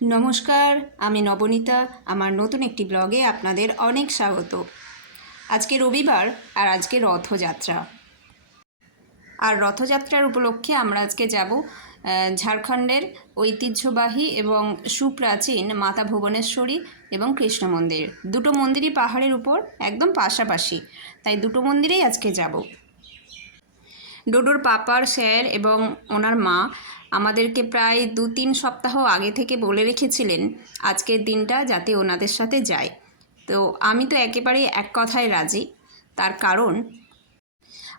নমস্কার, আমি নবনীতা। আমার নতুন একটি ব্লগে আপনাদের অনেক স্বাগত। আজকে রবিবার আর আজকে রথযাত্রা। আর রথযাত্রার উপলক্ষে আমরা আজকে যাব ঝাড়খণ্ডের ঐতিহ্যবাহী এবং সুপ্রাচীন মাতা ভুবনেশ্বরী এবং কৃষ্ণ মন্দির। দুটো মন্দিরই পাহাড়ের উপর একদম পাশাপাশি, তাই দুটো মন্দিরেই আজকে যাব। ডোডোর পাপার স্যার এবং ওনার মা আমাদেরকে প্রায় 2-3 সপ্তাহ আগে থেকে বলে রেখেছিলেন আজকের দিনটা যাতে ওনাদের সাথে যায়। তো আমি তো একেবারেই এক কথায় রাজি। তার কারণ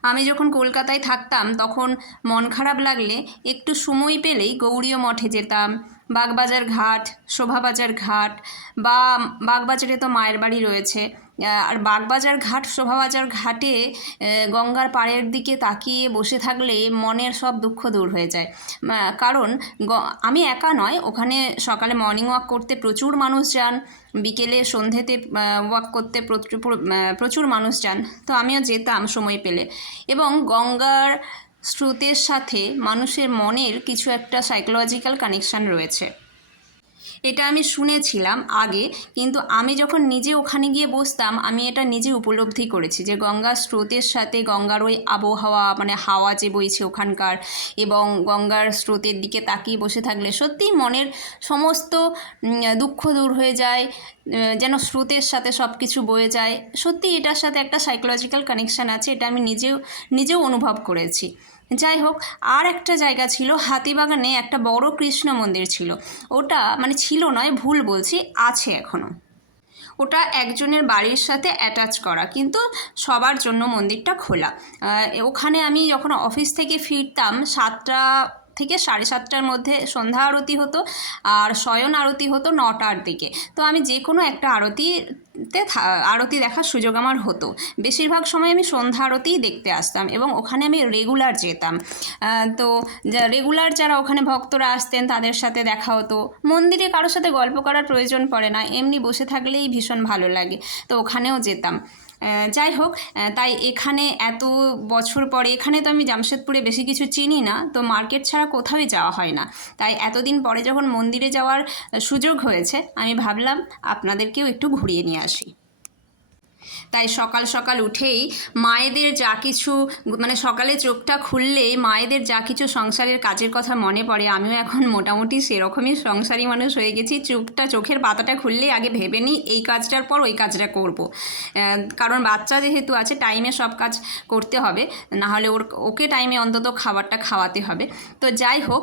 আমি যখন কলকাতায় থাকতাম তখন মন খারাপ লাগলে একটু সময় পেলেই গৌড়ীয় মঠে যেতাম, বাগবাজার ঘাট, শোভাবাজার ঘাট, বা বাগবাজারে তো মায়ের বাড়ি রয়েছে। আর বাগবাজার ঘাট, শোভাবাজার ঘাটে গঙ্গার পাড়ের দিকে তাকিয়ে বসে থাকলে মনের সব দুঃখ দূর হয়ে যায়। কারণ আমি একা নয়, ওখানে সকালে মর্নিং ওয়াক করতে প্রচুর মানুষ যান, বিকেলে সন্ধেতে ওয়াক করতে প্রচুর মানুষ যান। তো আমিও যেতাম সময় পেলে। এবং গঙ্গার স্রোতের সাথে মানুষের মনের কিছু একটা সাইকোলজিক্যাল কানেকশান রয়েছে, এটা আমি শুনেছিলাম আগে, কিন্তু আমি যখন নিজে ওখানে গিয়ে বসতাম আমি এটা নিজে উপলব্ধি করেছি যে গঙ্গার স্রোতের সাথে গঙ্গার ওই আবহাওয়া, মানে হাওয়া যে বইছে ওখানকার, এবং গঙ্গার স্রোতের দিকে তাকিয়ে বসে থাকলে সত্যিই মনের সমস্ত দুঃখ দূর হয়ে যায়, যেন স্রোতের সাথে সব কিছু বয়ে যায়। সত্যি এটার সাথে একটা সাইকোলজিক্যাল কানেকশান আছে, এটা আমি নিজেও অনুভব করেছি। যাই হোক, আর একটা জায়গা ছিল, হাতিবাগানে একটা বড় কৃষ্ণ মন্দির ছিল। ওটা মানে ছিল নয়, ভুল বলছি, আছে এখনও। ওটা একজনের বাড়ির সাথে অ্যাটাচ করা, কিন্তু সবার জন্য মন্দিরটা খোলা। ওখানে আমি যখন অফিস থেকে ফিরতাম 7টা থেকে 7:30টার মধ্যে সন্ধ্যা আরতি হতো, আর শয়ন আরতি হতো 9টার দিকে। তো আমি যে কোনো একটা আরতি দেখার সুযোগ আমার হতো। বেশিরভাগ সময় আমি সন্ধ্যা আরতিই দেখতে আসতাম এবং ওখানে আমি রেগুলার যেতাম। তো রেগুলার যারা ওখানে ভক্তরা আসতেন তাদের সাথে দেখা হতো। মন্দিরে কারোর সাথে গল্প করার প্রয়োজন পড়ে না, এমনি বসে থাকলেই ভীষণ ভালো লাগে, তো ওখানেও যেতাম। যাই হোক, তাই এখানে এত বছর পরে, এখানে তো আমি জামশেদপুরে বেশি কিছু চিনি না, তো মার্কেট ছাড়া কোথাওই যাওয়া হয় না। তাই এতদিন পরে যখন মন্দিরে যাওয়ার সুযোগ হয়েছে, আমি ভাবলাম আপনাদেরকেও একটু ঘুরিয়ে নিয়ে আসি। তাই সকাল সকাল উঠেই মায়েদের যা কিছু, মানে সকালে চোখটা খুললেই মায়েদের যা কিছু সংসারের কাজের কথা মনে পড়ে। আমিও এখন মোটামুটি সেরকমই সংসারী মানুষ হয়ে গেছি। চোখের পাতাটা খুললেই আগে ভেবে নিই এই কাজটার পর ওই কাজটা করব। কারণ বাচ্চা যেহেতু আছে, টাইমে সব কাজ করতে হবে, নাহলে ওকে টাইমে অন্তত খাবারটা খাওয়াতে হবে। তো যাই হোক,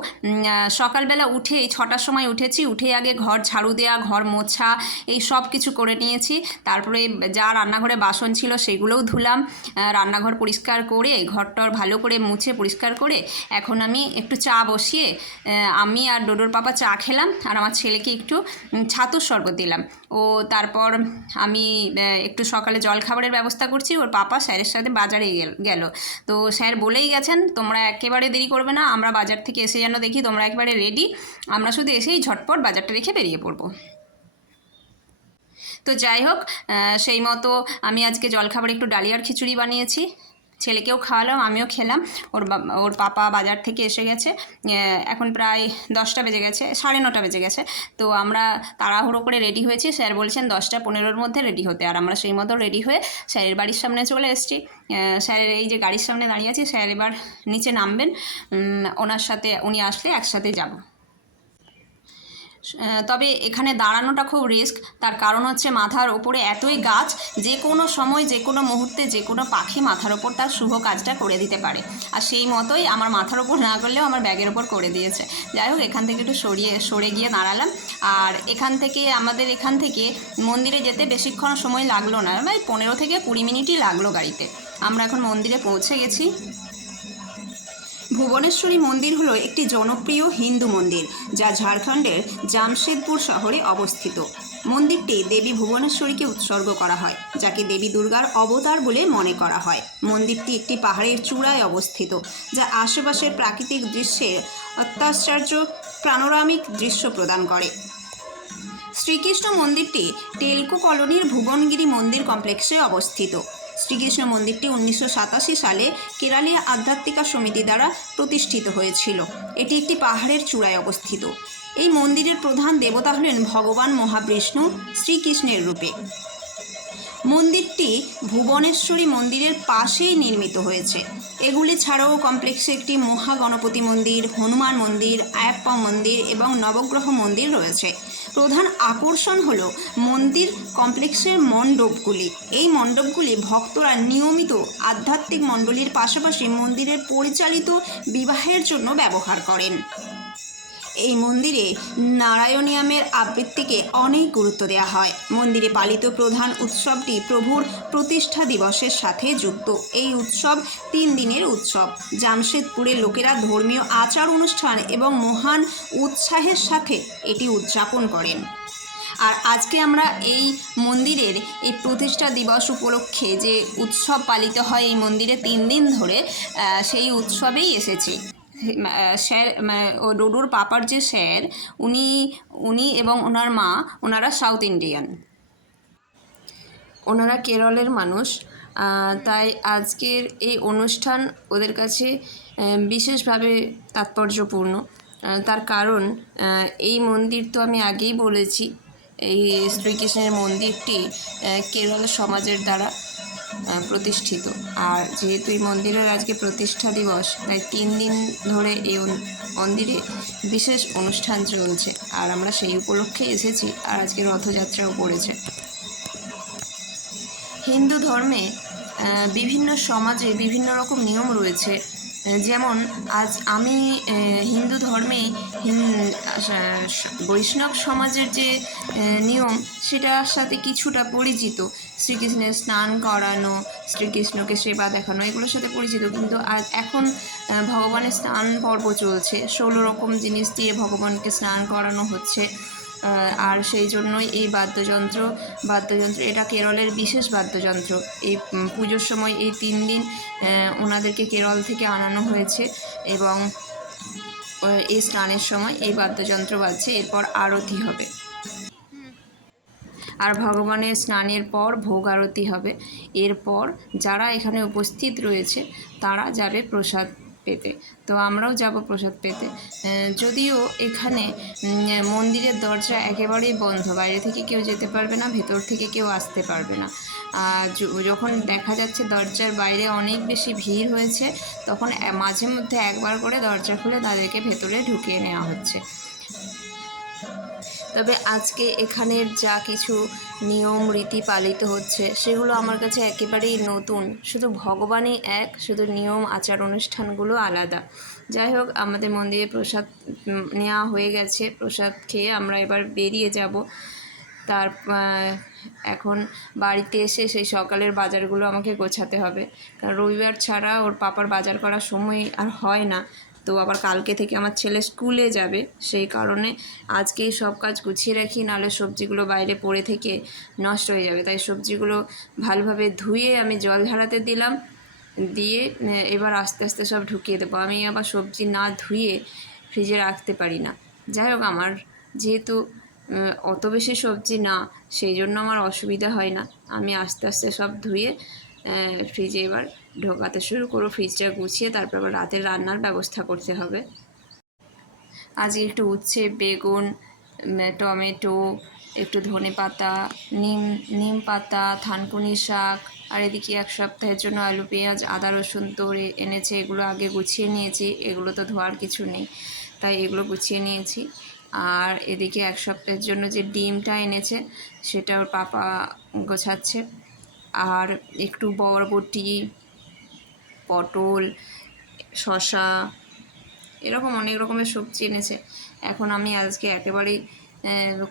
সকালবেলা উঠেই 6টার সময় উঠেছি, উঠেই আগে ঘর ঝাড়ু দেওয়া, ঘর মোছা, এই সব কিছু করে নিয়েছি। তারপরে যা রান্নাঘরে বাসন ছিল সেগুলোও ধুলাম, রান্নাঘর পরিষ্কার করে, ঘরটর ভালো করে মুছে পরিষ্কার করে এখন আমি একটু চা বসিয়ে আমি আর ডোডোর পাপা চা খেলাম, আর আমার ছেলেকে একটু ছাতুর শরবত দিলাম। তারপর আমি একটু সকালে জল খাবারের ব্যবস্থা করছি। ওর পাপা স্যারের সাথে বাজারে গেল। তো স্যার বলেই গেছেন তোমরা একেবারে দেরি করবে না, আমরা বাজার থেকে এসে যেন দেখি তোমরা একেবারে রেডি, আমরা শুধু এসেই ঝটপট বাজারটা রেখে বেরিয়ে পড়বো। তো যাই হোক, সেই মতো আমি আজকে জলখাবারে একটু ডালিয়ার খিচুড়ি বানিয়েছি, ছেলেকেও খাওয়ালাম, আমিও খেলাম। ওর পাপা বাজার থেকে এসে গেছে, এখন প্রায় 10টা বেজে গেছে, 9:30 বেজে গেছে। তো আমরা তাড়াহুড়ো করে রেডি হয়েছি, স্যার বলছেন 10টা 15-র মধ্যে রেডি হতে, আর আমরা সেই মতো রেডি হয়ে স্যারের বাড়ির সামনে চলে এসেছি। স্যারের এই যে গাড়ির সামনে দাঁড়িয়ে আছি, স্যার এবার নিচে নামবেন, ওনার সাথে উনি আসলে একসাথে যাব। তবে এখানে দাঁড়ানোটা খুব রিস্ক, তার কারণ হচ্ছে মাথার ওপরে এতই গাছ, যে কোনো সময় যে কোনো মুহূর্তে যে কোনো পাখি মাথার ওপর তার শুভ কাজটা করে দিতে পারে, আর সেই মতোই আমার মাথার ওপর না করলেও আমার ব্যাগের ওপর করে দিয়েছে। যাই হোক, এখান থেকে একটু সরে গিয়ে দাঁড়ালাম। আর আমাদের এখান থেকে মন্দিরে যেতে বেশিক্ষণ সময় লাগলো না, প্রায় 15 থেকে 20 মিনিটই লাগলো গাড়িতে। আমরা এখন মন্দিরে পৌঁছে গেছি। ভুবনেশ্বরী মন্দির হলো একটি জনপ্রিয় হিন্দু মন্দির, যা ঝাড়খণ্ডের জামশেদপুর শহরে অবস্থিত। মন্দিরটি দেবী ভুবনেশ্বরীকে উৎসর্গ করা হয়, যাকে দেবী দুর্গার অবতার বলে মনে করা হয়। মন্দিরটি একটি পাহাড়ের চূড়ায় অবস্থিত, যা আশেপাশের প্রাকৃতিক দৃশ্যের অত্যাশ্চর্য প্যানোরামিক দৃশ্য প্রদান করে। শ্রীকৃষ্ণ মন্দিরটি টেলকো কলোনির ভুবনগিরি মন্দির কমপ্লেক্সে অবস্থিত। শ্রীকৃষ্ণ মন্দিরটি 1987 সালে কেরালিয়া আধ্যাত্মিকা সমিতি দ্বারা প্রতিষ্ঠিত হয়েছিল। এটি একটি পাহাড়ের চূড়ায় অবস্থিত। এই মন্দিরের প্রধান দেবতা হলেন ভগবান মহাবিষ্ণু শ্রীকৃষ্ণের রূপে। মন্দিরটি ভুবনেশ্বরী মন্দিরের পাশেই নির্মিত হয়েছে। এগুলি ছাড়াও কমপ্লেক্সে একটি মহাগণপতি মন্দির, হনুমান মন্দির, আয়াপ্পা মন্দির এবং নবগ্রহ মন্দির রয়েছে। প্রধান আকর্ষণ হল মন্দির কমপ্লেক্সের মণ্ডপগুলি। এই মণ্ডপগুলি ভক্তরা নিয়মিত আধ্যাত্মিক মণ্ডলীর পাশাপাশি মন্দিরের পরিচালিত বিবাহের জন্য ব্যবহার করেন। এই মন্দিরে নারায়ণীয়ামের আবৃত্তিকে অনেক গুরুত্ব দেওয়া হয়। মন্দিরে পালিত প্রধান উৎসবটি প্রভুর প্রতিষ্ঠা দিবসের সাথে যুক্ত। এই উৎসব 3 দিনের উৎসব। জামশেদপুরের লোকেরা ধর্মীয় আচার অনুষ্ঠান এবং মহান উৎসাহের সাথে এটি উদযাপন করেন। আর আজকে আমরা এই মন্দিরের এই প্রতিষ্ঠা দিবস উপলক্ষে যে উৎসব পালিত হয় এই মন্দিরে 3 দিন ধরে, সেই উৎসবেই এসেছি। স্যার ও ডোডোর পাপার যে স্যার, উনি এবং ওনার মা, ওনারা সাউথ ইন্ডিয়ান, ওনারা কেরলের মানুষ। তাই আজকের এই অনুষ্ঠান ওদের কাছে বিশেষভাবে তাৎপর্যপূর্ণ। তার কারণ এই মন্দির তো আমি আগেই বলেছি, এই শ্রীকৃষ্ণের মন্দিরটি কেরল সমাজের দ্বারা প্রতিষ্ঠিত। আর যেহেতু এই মন্দিরের আজকে প্রতিষ্ঠা দিবস, তাই 3 দিন ধরে এই মন্দিরে বিশেষ অনুষ্ঠান চলছে, আর আমরা সেই উপলক্ষে এসেছি। আর আজকে রথযাত্রাও পড়েছে। হিন্দু ধর্মে বিভিন্ন সমাজে বিভিন্ন রকম নিয়ম রয়েছে। যেমন আজ আমি হিন্দু ধর্মে বৈষ্ণব সমাজের যে নিয়ম, সেটার সাথে কিছুটা পরিচিত। শ্রীকৃষ্ণের স্নান করানো, শ্রীকৃষ্ণকে সেবা দেখানো, এগুলোর সাথে পরিচিত। কিন্তু আজ এখন ভগবানের স্নান পর্ব চলছে, 16 রকম জিনিস দিয়ে ভগবানকে স্নান করানো হচ্ছে। আর সেই জন্যই এই বাদ্যযন্ত্র এটা কেরলের বিশেষ বাদ্যযন্ত্র। এই পুজোর সময় এই 3 দিন ওনাদেরকে কেরল থেকে আনানো হয়েছে এবং এই স্নানের সময় এই বাদ্যযন্ত্র বাজছে। এরপর আরতি হবে, আর ভগবানের স্নানের পর ভোগ আরতি হবে। এরপর যারা এখানে উপস্থিত রয়েছে তারা যাবে প্রসাদ পেতে। তো আমরাও যাব প্রসাদ পেতে। যদিও এখানে মন্দিরের দরজা একেবারেই বন্ধ, বাইরে থেকে কেউ যেতে পারবে না, ভেতর থেকে কেউ আসতে পারবে না। আর যখন দেখা যাচ্ছে দরজার বাইরে অনেক বেশি ভিড় হয়েছে, তখন মাঝে মধ্যে একবার করে দরজা খুলে তাদেরকে ভেতরে ঢুকিয়ে নেওয়া হচ্ছে। তবে আজকে এখানের যা কিছু নিয়ম রীতি পালিত হচ্ছে, সেগুলো আমার কাছে একেবারেই নতুন। শুধু ভগবানই এক, শুধু নিয়ম আচার অনুষ্ঠানগুলো আলাদা। যাই হোক, আমাদের মন্দিরে প্রসাদ নেওয়া হয়ে গেছে। প্রসাদ খেয়ে আমরা এবার বেরিয়ে যাব। এখন বাড়িতে এসে সেই সকালের বাজারগুলো আমাকে গোছাতে হবে, কারণ রবিবার ছাড়া ওর পাপার বাজার করার সময় আর হয় না। তো আবার কালকে থেকে আমার ছেলে স্কুলে যাবে, সেই কারণে আজকেই সব কাজ গুছিয়ে রাখি, নাহলে সবজিগুলো বাইরে পড়ে থেকে নষ্ট হয়ে যাবে। তাই সবজিগুলো ভালোভাবে ধুয়ে আমি জল ঝরাতে দিলাম, দিয়ে এবার আস্তে আস্তে সব ঢুকিয়ে দেবো। আমি আবার সবজি না ধুয়ে ফ্রিজে রাখতে পারি না। যাই হোক, আমার যেহেতু অত বেশি সবজি না, সেই জন্য আমার অসুবিধা হয় না। আমি আস্তে আস্তে সব ধুয়ে ফ্রিজে এবার ঢোকাতে শুরু করব। ফ্রিজটা গুছিয়ে তারপর আবার রাতের রান্নার ব্যবস্থা করতে হবে। আজকে একটু উচ্ছে, বেগুন, টমেটো, একটু ধনেপাতা, নিম পাতা, থানকুনি শাক, আর এদিকে 1 সপ্তাহের জন্য আলু, পেঁয়াজ, আদা, রসুন তোড়ে এনেছে। এগুলো আগে গুছিয়ে নিয়েছি, এগুলো তো ধোয়ার কিছু নেই, তাই এগুলো গুছিয়ে নিয়েছি। আর এদিকে 1 সপ্তাহের জন্য যে ডিমটা এনেছে, সেটা ওর পাপা গোছাচ্ছে। আর একটু বরবটি, পটল, শসা, এরকম অনেক রকমের সবজি এনেছে। এখন আমি আজকে একেবারেই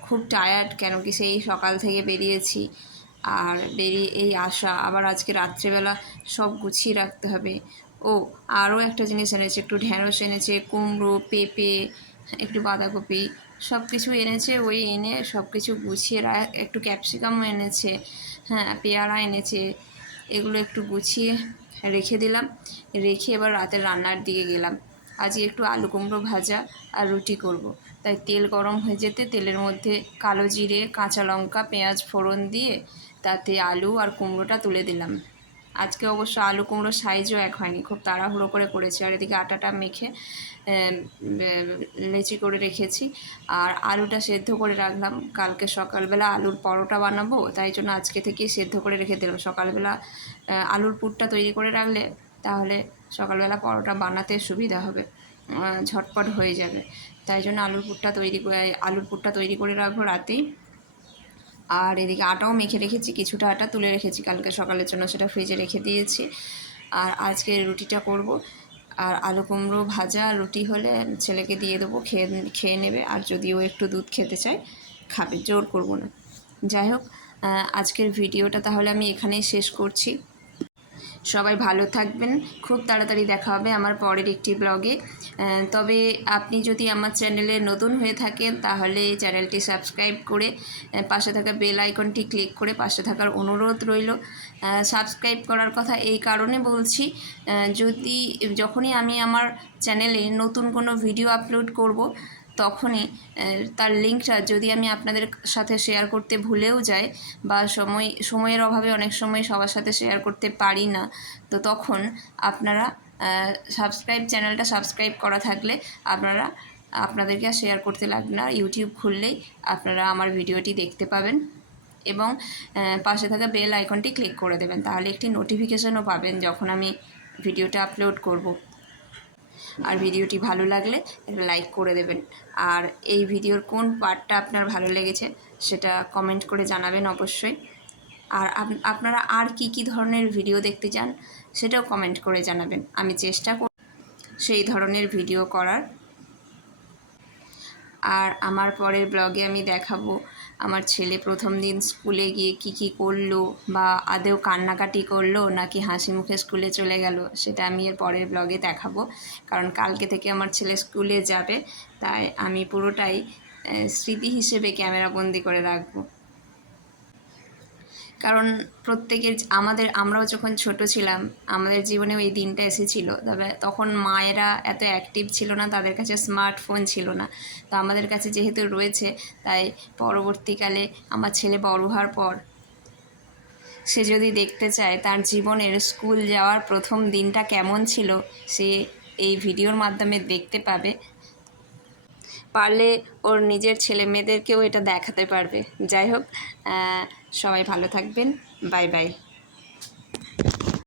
খুব টায়ার্ড, কেন কি সেই সকাল থেকে বেরিয়েছি, আর বেরিয়ে এই আসা, আবার আজকে রাত্রেবেলা সব গুছিয়ে রাখতে হবে। ও আরও একটা জিনিস এনেছে, একটু ঢ্যাঁড়স এনেছে, কুমড়ো, পেঁপে, একটু বাঁধাকপি, সব কিছু এনেছে। ওই এনে সব কিছু গুছিয়ে একটু ক্যাপসিকামও এনেছে, হ্যাঁ, পেয়ারা এনেছে। এগুলো একটু গুছিয়ে রেখে দিলাম, রেখে এবার রাতের রান্নার দিকে গেলাম। আজকে একটু আলু কুমড়ো ভাজা আর রুটি করব। তাই তেল গরম হয়ে যেতে তেলের মধ্যে কালো জিরে, কাঁচা লঙ্কা, পেঁয়াজ ফোড়ন দিয়ে তাতে আলু আর কুমড়োটা তুলে দিলাম। আজকে অবশ্য আলু কুমড়োর সাইজও এক হয়নি, খুব তাড়াহুড়ো করে করেছি। আর এদিকে আটাটা মেখে লেচি করে রেখেছি, আর আলুটা সেদ্ধ করে রাখলাম। কালকে সকালবেলা আলুর পরোটা বানাবো, তাই জন্য আজকে থেকেই সেদ্ধ করে রেখে দিলাম। সকালবেলা আলুর পুরটা তৈরি করে রাখলে তাহলে সকালবেলা পরোটা বানাতে সুবিধা হবে, ঝটপট হয়ে যাবে। তাই জন্য আলুর পুরটা তৈরি করে রাখবো রাতেই। আর এদিকে আটাও মেখে রেখেছি, কিছুটা আটা তুলে রেখেছি কালকে সকালের জন্য, সেটা ফ্রিজে রেখে দিয়েছি। আর আজকে রুটিটা করব, আর আলু কুমড়ো ভাজা রুটি হলে ছেলেকে দিয়ে দেবো, খেয়ে নেবে। আর যদিও একটু দুধ খেতে চায় খাবে, জোর করব না। যাই হোক, আজকের ভিডিওটা তাহলে আমি এখানেই শেষ করছি। সবাই ভালো থাকবেন, খুব তাড়াতাড়ি দেখা হবে আমার পরের একটি ব্লগে। তবে আপনি যদি আমার চ্যানেলে নতুন হয়ে থাকেন তাহলে চ্যানেলটি সাবস্ক্রাইব করে পাশে থাকা বেল আইকনটি ক্লিক করে পাশে থাকার অনুরোধ রইল। সাবস্ক্রাইব করার কথা এই কারণে বলছি, যখনই আমি আমার চ্যানেলে নতুন কোনো ভিডিও আপলোড করব, তখনই তার লিঙ্কটা যদি আমি আপনাদের সাথে শেয়ার করতে ভুলেও যাই, বা সময়ের অভাবে অনেক সময় সবার সাথে শেয়ার করতে পারি না, তো তখন আপনারা চ্যানেলটা সাবস্ক্রাইব করা থাকলে আপনাদেরকে আর শেয়ার করতে লাগবে না। ইউটিউব খুললেই আপনারা আমার ভিডিওটি দেখতে পাবেন, এবং পাশে থাকা বেল আইকনটি ক্লিক করে দেবেন, তাহলে একটি নোটিফিকেশনও পাবেন যখন আমি ভিডিওটা আপলোড করব। আর ভিডিওটি ভালো লাগলে একটা লাইক করে দেবেন। আর এই ভিডিওর কোন পার্টটা আপনার ভালো লেগেছে সেটা কমেন্ট করে জানাবেন অবশ্যই। আর আপনারা আর কি ধরনের ভিডিও দেখতে চান সেটাও কমেন্ট করে জানাবেন, আমি চেষ্টা করব সেই ধরনের ভিডিও করার। আর আমার পরের ব্লগে আমি দেখাবো আমার ছেলে প্রথম দিন স্কুলে গিয়ে কি করলো, বা আদৌ কান্নাকাটি করলো নাকি হাসি মুখে স্কুলে চলে গেল, সেটা আমি এর পরের ব্লগে দেখাবো। কারণ কালকে থেকে আমার ছেলে স্কুলে যাবে, তাই আমি পুরোটাই স্মৃতি হিসেবে ক্যামেরাবন্দি করে রাখবো। কারণ আমরাও যখন ছোট ছিলাম আমাদের জীবনেও এই দিনটা এসেছিল, তবে তখন মায়েরা এত অ্যাক্টিভ ছিল না, তাদের কাছে স্মার্টফোন ছিল না। তো আমাদের কাছে যেহেতু রয়েছে, তাই পরবর্তীকালে আমার ছেলে বড় হওয়ার পর সে যদি দেখতে চায় তার জীবনের স্কুল যাওয়ার প্রথম দিনটা কেমন ছিল, সে এই ভিডিওর মাধ্যমে দেখতে পাবে। পারলে ওর নিজের ছেলে মেয়েদেরকেও এটা দেখাতে পারবে। যাই হোক, সবাই ভালো থাকবেন, বাই বাই।